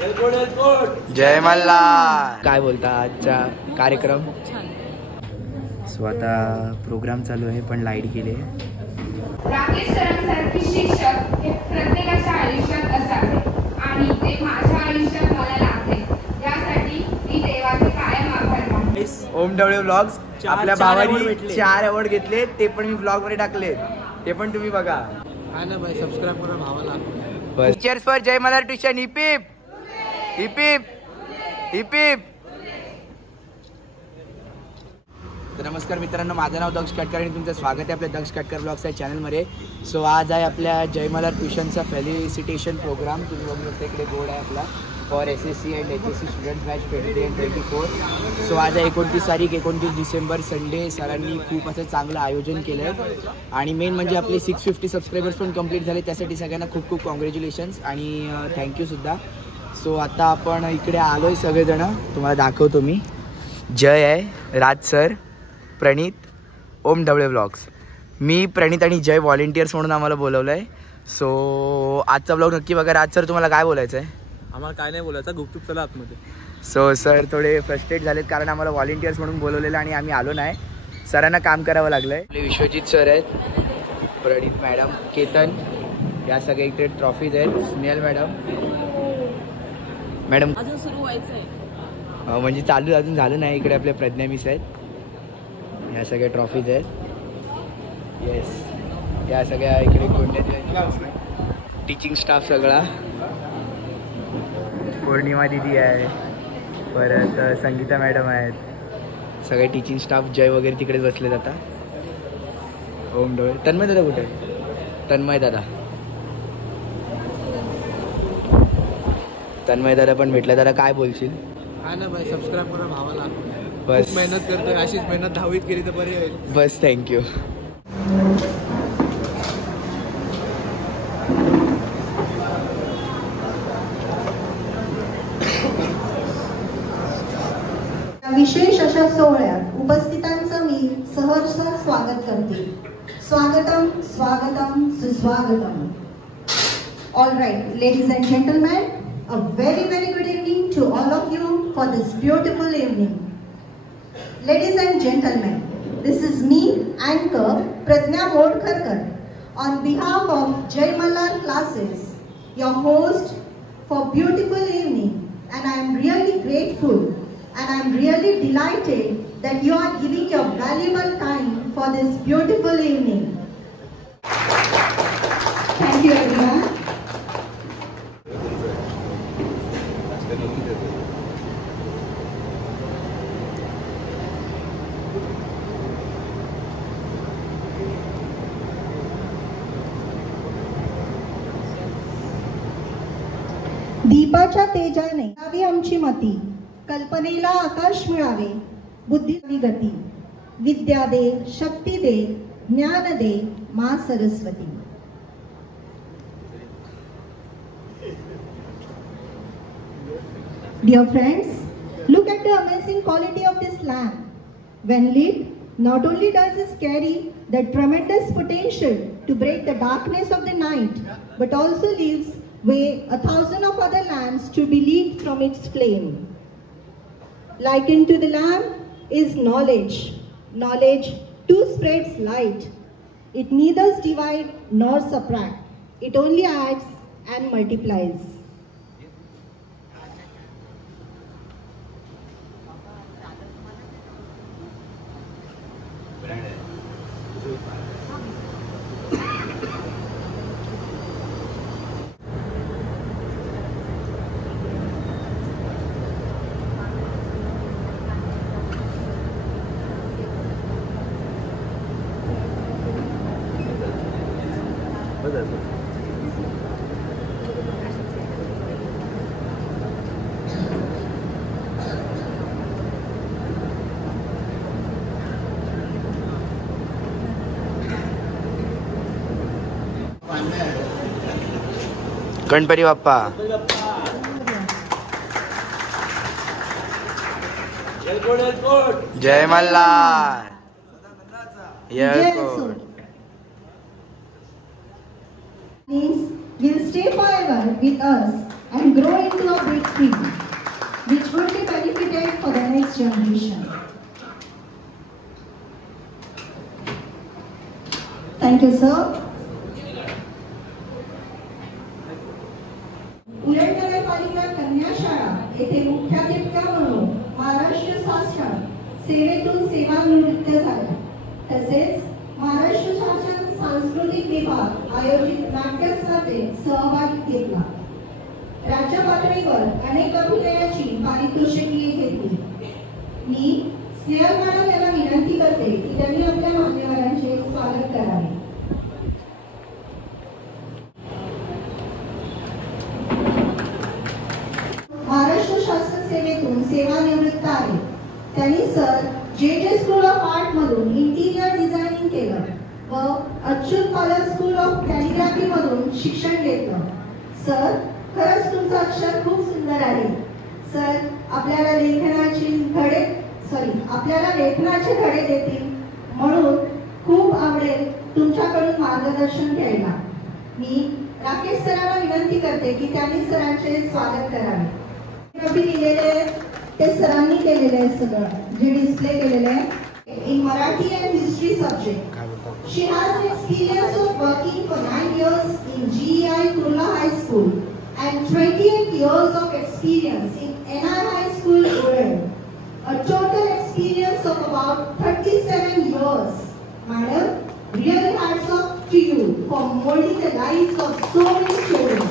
जय मल्हार. काय बोलता आजचा कार्यक्रम? सो आता प्रोग्राम चालू आहे पण लाईट गेली आहे. राकेश सरांसारखे शिक्षक हे प्रत्येकाच्या आयुष्यात असावे आणि ते माझ्या आयुष्यात मला लाभले. यासाठी मी देवाचे कायम आभार मानते. ओम डब्ल्यू व्लॉग्स आपल्या भावाने 4 अवॉर्ड घेतले, ते पण मी ब्लॉग मध्ये टाकले, ते पण तुम्ही बघा. हा ना भाई, सबस्क्राइब करा भावाला. बस cheers for Jai Malhar tuition. Hip hip hip hip. तर नमस्कार मित्रांनो, माझं नाव दक्ष काटकर आणि तुमचं स्वागत आहे आपल्या दक्ष काटकर ब्लॉग्स या चॅनलमध्ये. सो आज आहे आपल्या जय मल्हार ट्युशनचा फेलिसिटेशन प्रोग्राम. तुम्ही बघू शकता इकडे बोर्ड आहे आपला for SSC and HSC student batch 23 and 24. So आज आहे 29 तारीख, 29 डिसेंबर, संडे. सरांनी खूप असं चांगलं आयोजन केलं आहे आणि मेन म्हणजे आपले 650 सबस्क्रायबर्स पण कंप्लीट झाले. त्यासाठी सगळ्यांना खूप खूप कॉंग्रॅच्युलेशन्स आणि थँक्यूसुद्धा. सो आता आपण इकडे आलो आहे सगळेजण, तुम्हाला दाखवतो मी. जय आहे, राज सर, प्रणित, ओम डब्ल्यू व्लॉग्स. मी, प्रणित आणि जय व्हॉलेंटियर्स म्हणून आम्हाला बोलवलं आहे. सो आजचा ब्लॉग नक्की बघा. राज सर, तुम्हाला काय बोलायचं आहे? आम्हाला काय नाही बोलायचं, गुपचूप चला आतमध्ये. सो सर थोडे फ्रस्ट्रेट झालेत कारण आम्हाला व्हॉलेंटियर्स म्हणून बोलवलेलं आणि आम्ही आलो नाही. सरांना काम करावं लागलं आहे. आपले विश्वजित सर आहेत, प्रणित मॅडम, केतन, या सगळ्या इकडे ट्रॉफीज आहेत. स्नेहल मॅडम अजून सुरू व्हायचं आहे, म्हणजे चालू अजून झालं नाही. इकडे आपले प्रज्ञा मिस आहेत, ह्या सगळ्या ट्रॉफीज आहेत. येस, या सगळ्या इकडे कोणत्या टीचिंग स्टाफ सगळा. पौर्णिमा दिदी आहे, परत संगीता मॅडम आहेत, सगळे टीचिंग स्टाफ. जय वगैरे तिकडेच बसले जाता. ओम डोळे. तन्मय दादा कुठे? तन्मय दादा पण भेटला. दादा काय बोलशील? हा ना भाई, सबस्क्राइब करा भावाला. बस मेहनत करतोय, अशीच मेहनत 10वीत केली तर बरी होईल. बस, थँक्यू. विशेष अशा सोहळ्यात उपस्थितांचं मी सहर्ष स्वागत करते. स्वागतम स्वागतम सुस्वागतम. All right, ladies and gentlemen, a very good evening to all of you for this beautiful evening. Ladies and gentlemen, this is me, anchor Pradnya Modkarkar, on behalf of Jai Mallar classes, your host for beautiful evening, and I am really grateful and I am really delighted that you are giving your valuable time for this beautiful evening. Thank you everyone. दीपाच्या तेजाने यावी आमची मती, कल्पनेला आकाश मिळावे, बुद्धी गती. विद्या दे, शक्ती दे, ज्ञान दे, मा Saraswati. Dear friends, look at the amazing quality of this lamp. When lit, not only does it carry the tremendous potential to break the darkness of the night, but also leaves way 1,000 of other lamps to be lit from its flame. Likened to the lamp is knowledge. Knowledge too spreads light. It neither divides nor subtracts. It only adds and multiplies. Ganpati Bappa. Jai Malhar. Means will stay forever with us and grow into a big tree, which would be benefited for the next generation. Thank you, sir. उरणनगरपालिका कन्या शाळा येथे मुख्याध्यापिका म्हणून महाराष्ट्र शासन सेवेतून सेवानिवृत्त झाल्या. तसेच महाराष्ट्र शासन सांस्कृतिक विभाग आयोजित नाट्य स्पर्धेत सहभाग घेतला. राज्य पातळीवर अनेक अभिनयाची पारितोषिके घेतली. मी स्नेहल मॅडम यांना विनंती करते की त्यांनी आपल्या मान्यवरांचे स्वागत करावे. महाराष्ट्र शासन सेवेतून सेवानिवृत्त आहे. त्यांनी सर जे स्कूल ऑफ आर्ट मधून इंटिरियर डिझायनिंग केलं व अच्युत पालक स्कूल ऑफ कॅलिग्राफी मधून शिक्षण घेतलं. सर, खरंच तुमचं अक्षर खूप सुंदर आहे. सर, आपल्याला लेखनाचे धडे देतील म्हणून खूप आवडेल तुमच्याकडून मार्गदर्शन घ्यायला. मी राकेश सरांना विनंती करते की त्यांनी सरांचे स्वागत करावे. लिहिलेले ते सरांनी केलेले आहे. सगळं जे डिस्प्ले केलेले आहे in Marathi and history subject. She has experience of working for 9 years in GEI Kurla High School and 28 years of experience in NI High School, Uran. A total experience of about 37 years. Madam, really hats off to you for molding the lives of so many children.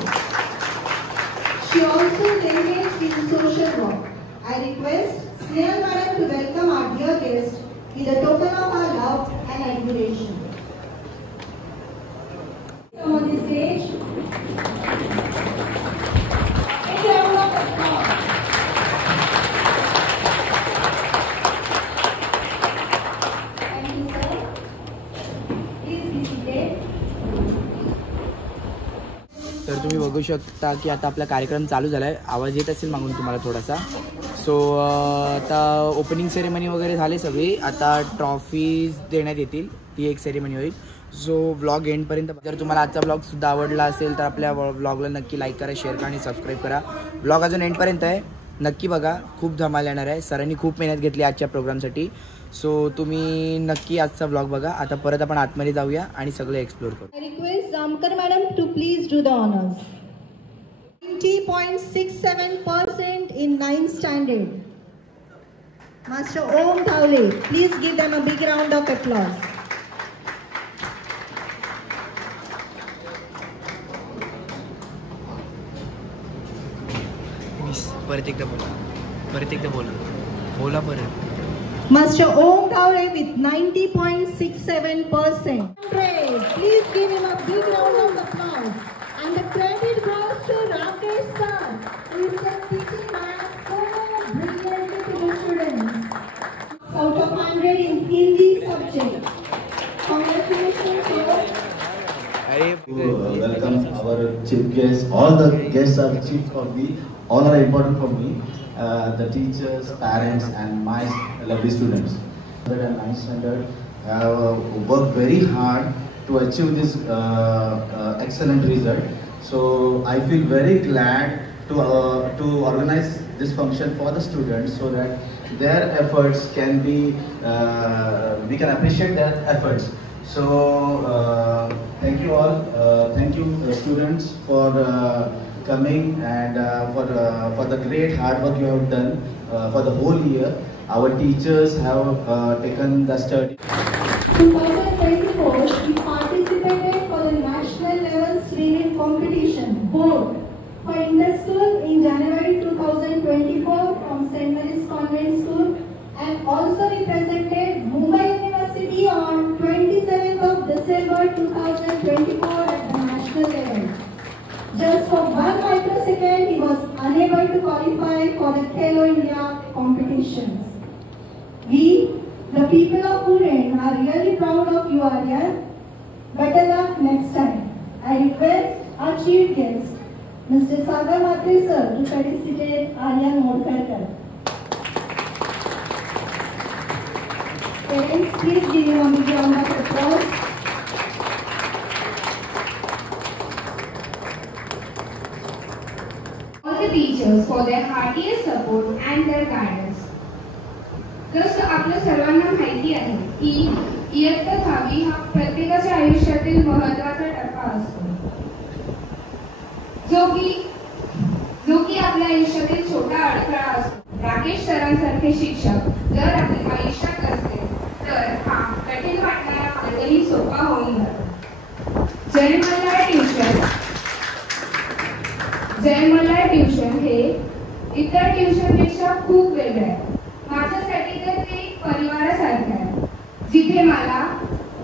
She also is engaged in social work. I request Snehal Madam to welcome our dear guest with a token of our love and admiration. Come on the stage. Take a round of applause. Thank you, sir. Please be seated. तर तुम्ही बघू शकता की आता आपला कार्यक्रम चालू झाला आहे. आवाज येत असेल मागून तुम्हाला थोडासा. सो आता ओपनिंग सेरेमनी वगैरे झाले सगळी. आता ट्रॉफीज देण्यात येतील, ती एक सेरेमनी होईल. सो व्लॉग एंडपर्यंत, जर तुम्हाला आजचा व्लॉगसुद्धा आवडला असेल तर आपल्या व्लॉगला नक्की लाईक करा, शेअर करा आणि सबस्क्राईब करा. व्लॉग अजून एंडपर्यंत आहे, नक्की बघा. खूप धमाल येणार आहे. सरांनी खूप मेहनत घेतली आजच्या प्रोग्रामसाठी. सो तुम्ही नक्की आजचा व्लॉग बघा. आता परत आपण आतमध्ये जाऊया आणि सगळं एक्सप्लोर करू. I request Zamkar madam to please do the honors. 90.67% in 9th standard. Master Om Thawle, please give them a big round of applause. परत एकदा बोला परत. Master Om Thawle with 90.67%. Please give him a big round of applause. And the credit goes to Rakesh sir, who is teaching maths so brilliantly to the students. Out of 100 in Hindi subject. Congratulations, sir. Welcome our chief guests. All the guests are chief for me. All are important for me. The teachers, parents, and my lovely students. Third and 9th standard have worked very hard to achieve this excellent result. So I feel very glad to organize this function for the students so that their efforts can be, we can appreciate their efforts. So thank you all. Thank you students for coming and for the great hard work you have done for the whole year. Our teachers have taken the study. 2024, we participated for the national level swimming competition board for Indus-School in January 2024 from St. Mary's Convent School, and also represented Mumbai University on 27th of December 2024 at the national level. Just for 1 microsecond, he was unable to qualify for the Khelo India competitions. We, the people of Uran, are really proud of you, Aryan. Better luck next time. I request our chief guest, Mr. Sagar Matre sir, to felicitate Aryan Modkarkar. Parents, please give him a big round of applause. the teachers for their heartiest support and their guidance. जसं आपल्या सर्वांना माहिती आहे की इयत्ता 10वी हा प्रत्येकाच्या आयुष्यातील महत्त्वाचा टप्पा असतो, जो की आपल्या आयुष्यातील छोटा अडथळा असतो. राकेश सरांसारखे शिक्षक जर आपल्या आयुष्यात असतील तर हा कठीण वाटणारा मार्गही सोपा होऊन जातो. जय मल्हार ट्युशन हे इतर ट्युशनपेक्षा खूप वेगळं आहे. माझ्यासाठी तर ते परिवारासारखं आहे, जिथे मला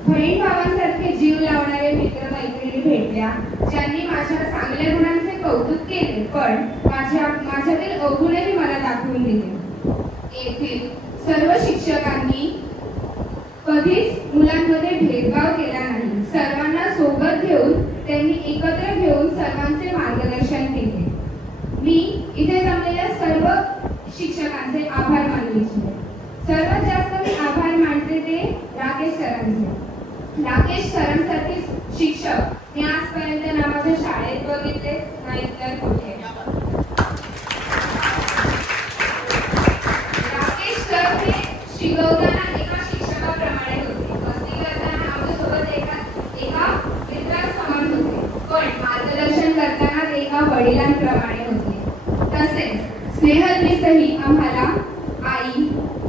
बहीण भावांसारखे जीव लावणारे मित्रमैत्रिणी भेटल्या, ज्यांनी माझ्या चांगल्या गुणांचे कौतुक केले पण माझ्यातील अवगुणही मला दाखवून दिले. येथील सर्व शिक्षकांनी कधीच मुलांमध्ये भेदभाव केला नाही. सर्वांना सोबत घेऊन त्यांनी एकत्र घेऊन सर्वांचे मार्गदर्शन केले. मी इथे जमलेल्या सर्व शिक्षकांचे आभार मानू इच्छिते. सर्वात जास्त मी आभार मानते ते राकेश सरांचे. राकेश सरांसारखे शिक्षक मी आजपर्यंत ना माझ्या शाळेत बघितले नाही तर कुठे. राकेश सर हे शिकवताना एका शिक्षकाप्रमाणे होते, मस्ती करताना आमच्यासोबत एका मित्रासमान होते, पण मार्गदर्शन करताना ते एका वडिलांप्रमाणे होते. तसेच स्नेहल मिसही आम्हाला आई,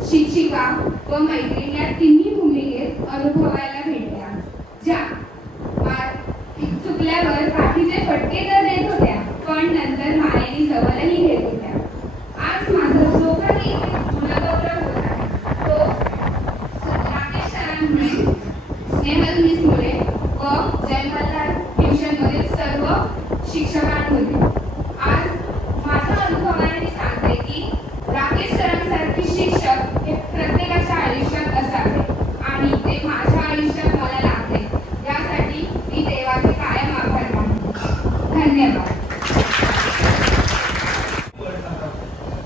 शिक्षिका व मैत्रीण या तिन्ही भूमिकेत अनुभवायला भेटल्या, ज्या चुकल्यावर पाठीचे फटके तर देत होत्या पण नंतर मायेने जवळही घेत होत्या. आज माझा जो काही गुणगौरव होत आहे तो राकेश सरांमुळे, स्नेहल मिसमुळे व जय मल्हार ट्युशनमधील सर्व शिक्षकांमुळे. आज माझ्या अनुभवाने मी सांगते की राकेश सरांसारखे शिक्षक हे प्रत्येकाच्या आयुष्यात असावे आणि ते माझ्या आयुष्यात मला लाभले, यासाठी मी देवाचे कायम आभार मानते. धन्यवाद.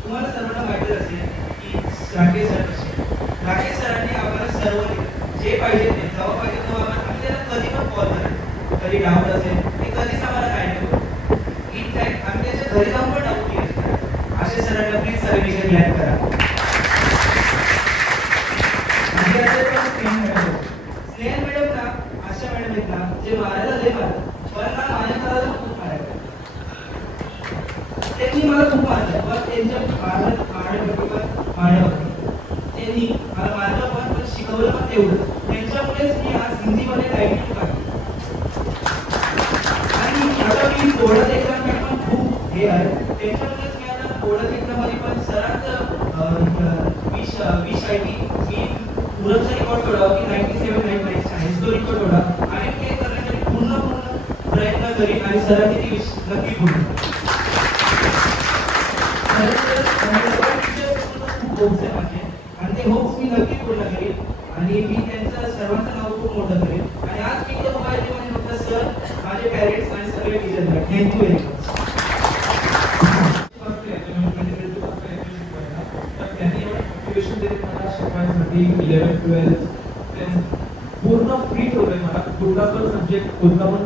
तुम्हाला सर्वांना माहिती असेल की राकेश सरांनी आम्हाला सर्व जे पाहिजे ते जेव्हा पाहिजे तेव्हा आपल्याला कधी पण कॉल करेल. कधी डाऊट असेल ते कधीच आम्हाला काय नाही होत. इनफॅक्ट आम्ही त्याच्या घरी जाऊन पण डाऊट केले. असे सरांना प्लीज सर्विशन ग्लॅड करा. स्नेहल मॅडम ना अशा मॅडम आहेत ना जे मारायला लय मारतात पण ना माझ्या घराला खूप मारायचं. त्यांनी मला खूप मारलं पण त्यांच्या त्यांनी मला मारलं पण शिकवलं पण तेवढं. त्यांच्यामुळेच मी आज हिंदीमध्ये टायपिंग काढली. आणि आता मी बोर्डात एक्झाममध्ये पण खूप हे आहे. त्यांच्यामुळेच मी आता बोर्डात एक्झाममध्ये पण सरांचं विष आहे की मी पुरणचा रेकॉर्ड तोडावा की 97 आहे तो रेकॉर्ड तोडा आणि ते करण्यासाठी पूर्ण प्रयत्न करीन आणि सरांची ती विष नक्की पूर्ण. खूप होप्स आहे माझे आणि ते होप्स मी नक्की पूर्ण करेन आणि मी त्यांचं सर्वांचं नाव खूप मोठं करेन. आणि आज मी इथं उभा आहे म्हणजे फक्त सर, माझे पॅरेंट्स आणि सगळे टीचर. Thank you very much. त्यांनी मोटिवेशन दिले मला शिकवण्यासाठी 11th 12th पूर्ण फ्री ठेवलंय. मला कुठला पण सब्जेक्ट कोणता पण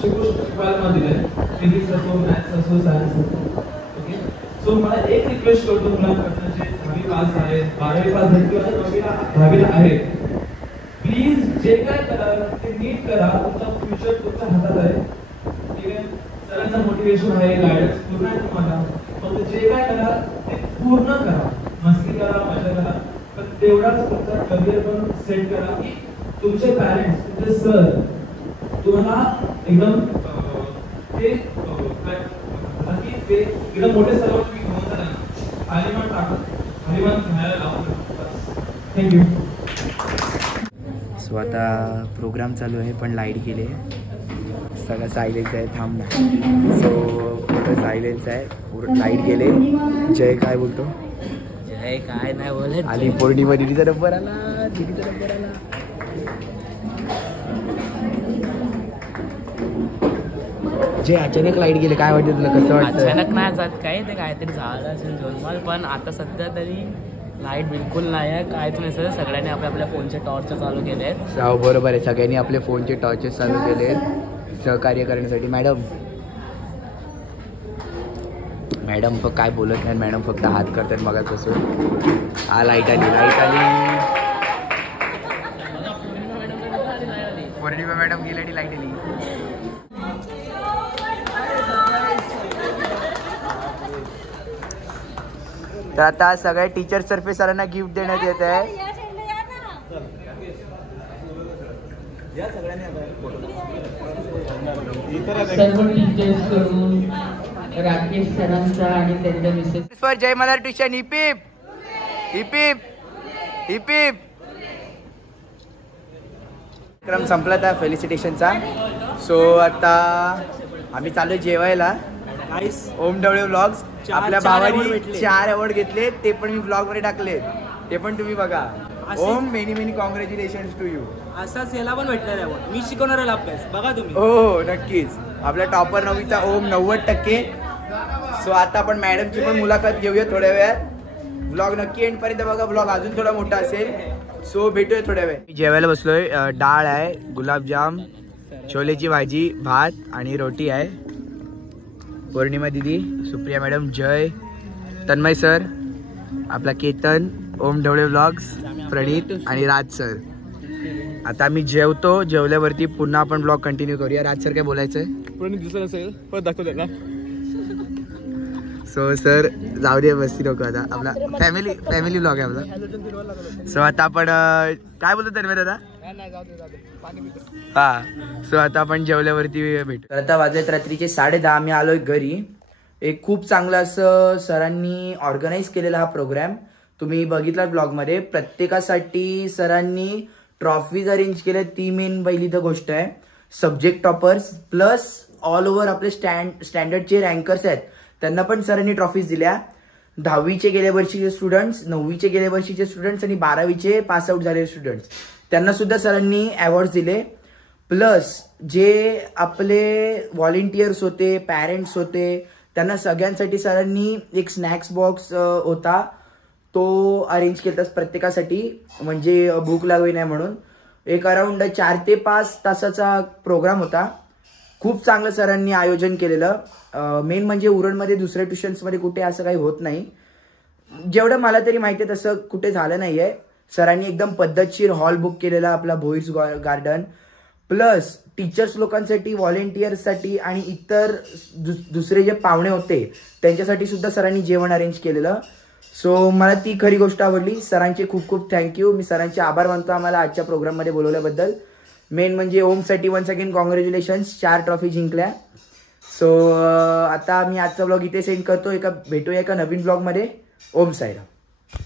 शिकवायला मला दिलाय. फिजिक्स असो, मॅथ्स असो, सायन्स असो. ओके, सो मला एक रिक्वेस्ट करतो मुलांकडनं जे 10वी पास आहेत, 12वी पास आहेत किंवा 10वीला आहेत, प्लीज जे काय करा ते नीट करा. तुमचा फ्युचर तुमच्या हातात आहे. ठीक आहे, सरांचं मोटिवेशन आहे, गायडन्स पूर्ण आहे तुम्हाला. फक्त जे काय करा ते पूर्ण करा. मस्ती करा, मजा करा, पण तेवढाच तुमचा करिअर पण सेट करा की तुमचे पॅरेंट्स, तुमचे सर तुम्हाला एकदम ते काय की ते एकदम मोठे सर्व तुम्ही घेऊन जा नाही. आलिमान टाकत आलिमान घ्यायला लावतो. थँक्यू. सो आता प्रोग्राम चालू आहे पण लाईट गेली आहे, सगळं सायलेन्स आहे. थांब ना. सो पूर्ण सायलेन्स आहे, पूर्ण लाईट गेले. जय काय बोलतो? जय काय नाही बोलत. आली पौर्णिमा, दिदीचा नंबर आला, दिदीचा नंबर आला. जे अचानक लाईट गेले काय वाटतं तुला, कसं वाटतं? अचानक नाही जात काय, ते काहीतरी झालं असेल जोरमाल, पण आता सध्या तरी लाईट बिलकुल नाही आहे, काहीच नाही. सर सगळ्यांनी आपल्या फोनचे टॉर्च चालू केले आहेत. हो बरोबर आहे, सगळ्यांनी आपले फोनचे टॉर्चेस चालू केले आहेत सहकार्य करण्यासाठी. मॅडम मॅडम फक्त काय बोलत नाही, मॅडम फक्त हात करतात मगापासून. हा लाईट आली. पौर्णिमा मॅडम गेली आणि लाईट आली. तर आता सगळ्या टीचर सर्फे सरांना गिफ्ट देण्यात येत आहे. सर्व टीचर्स कडून राकेश सरांचा आणि त्यांच्या Mrs for Jai Malhar tuition. Hip hip. क्रम संपला था फेलिसिटेशनचा. सो आता आम्ही चालू जेवायला. ओम ढवळे व्लॉग्स. आपल्या भावानी 4 अवॉर्ड घेतले, ते पण मी व्लॉग मध्ये टाकले, ते पण तुम्ही बघा. ओम मेनी कॉंग्रॅच्युलेशन्स टू यू. असाच याला पण भेटणार आहे, मी शिकवणार अभ्यास बघा तुम्ही. हो नक्कीच. आपला टॉपर 9वीचा ओम 90%. सो आता आपण मॅडमची पण मुलाखत घेऊया थोड्या वेळात. व्लॉग नक्की एंड पर्यंत बघा, व्लॉग अजून थोडा मोठा असेल. सो भेटूया थोड्या वेळ. जेवायला बसलोय. डाळ आहे, गुलाबजाम, छोलेची भाजी, भात आणि रोटी आहे. पौर्णिमा दिदी, सुप्रिया मॅडम, जय, तन्मय सर, आपला केतन, ओम ढवळे व्लॉग्स, प्रणित आणि राज सर. आता आम्ही जेवतो. जेवल्यावरती पुन्हा आपण ब्लॉग कंटिन्यू करूया. राज सर काय बोलायचंय? प्रणित दिसलं नसेल परत दाखवतो त्यांना. सो सर जाऊ दे, बसती नको आता. आपला फॅमिली ब्लॉग आहे आपला. सो आता आपण काय बोलतो तन्मय दादा? हा. सो आता आपण जेवल्यावरती भेटू. तर आता वाजलेत रात्रीचे 10:30. आम्ही आलोय घरी. एक खूप चांगलं असं सरांनी ऑर्गनाईज केलेला हा प्रोग्राम तुम्ही बघितला ब्लॉगमध्ये. प्रत्येकासाठी सरांनी ट्रॉफीज अरेंज केल्या. ती मेन पहिली तर गोष्ट आहे. Subject toppers plus all over आपले स्टँडर्डचे रँकर्स आहेत, त्यांना पण सरांनी ट्रॉफीज दिल्या. 10वीचे गेल्या वर्षीचे स्टुडंट्स, 9वीचे गेल्या वर्षीचे स्टुडंट्स आणि 12वीचे पासआउट झालेले स्टुडंट्स, त्यांना सुद्धा सरांनी अवॉर्ड्स दिले. प्लस जे आपले व्हॉलेंटियर्स होते, पॅरेंट्स होते, त्यांना सगळ्यांसाठी सरांनी एक स्नॅक्स बॉक्स होता, तो अरेंज केला प्रत्येकासाठी, म्हणजे भूक लागली नाही म्हणून. एक अराउंड 4 ते 5 तासाचा प्रोग्राम होता. खूप चांगलं सरांनी आयोजन केलेलं. मेन म्हणजे उरणमध्ये दुसऱ्या ट्युशन्समध्ये कुठे असं काही होत नाही. जेवढं मला तरी माहिती आहे तसं कुठे झालं नाही आहे. सरांनी एकदम पद्धतशीर हॉल बुक केलेला आपला भोईस गार्डन. प्लस टीचर्स लोकांसाठी, व्हॉलेंटियर्ससाठी आणि इतर दुसरे जे पाहुणे होते त्यांच्यासाठी सुद्धा सरांनी जेवण अरेंज केलेलं. सो मला ती खरी गोष्ट आवडली. सरांचे खूप खूप थँक्यू. मी सरांचे आभार मानतो आम्हाला आजच्या प्रोग्राममध्ये बोलवल्याबद्दल. मेन म्हणजे ओमसाठी वन्स अगेन कॉंग्रॅच्युलेशन्स, 4 ट्रॉफी जिंकल्या. सो आता मी आजचा ब्लॉग इथे सेंड करतो. भेटूया एका नवीन ब्लॉगमध्ये. ओम साईराम.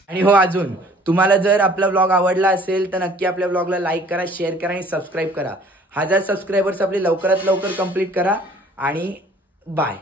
आणि हो, अजून तुम्हाला जर आपला ब्लॉग आवडला असेल तर नक्की आपल्या ब्लॉगला लाईक करा, शेअर करा आणि सबस्क्राईब करा. 1000 सबस्क्रायबर्स आपले लवकरात लवकर कंप्लीट करा. आणि बाय.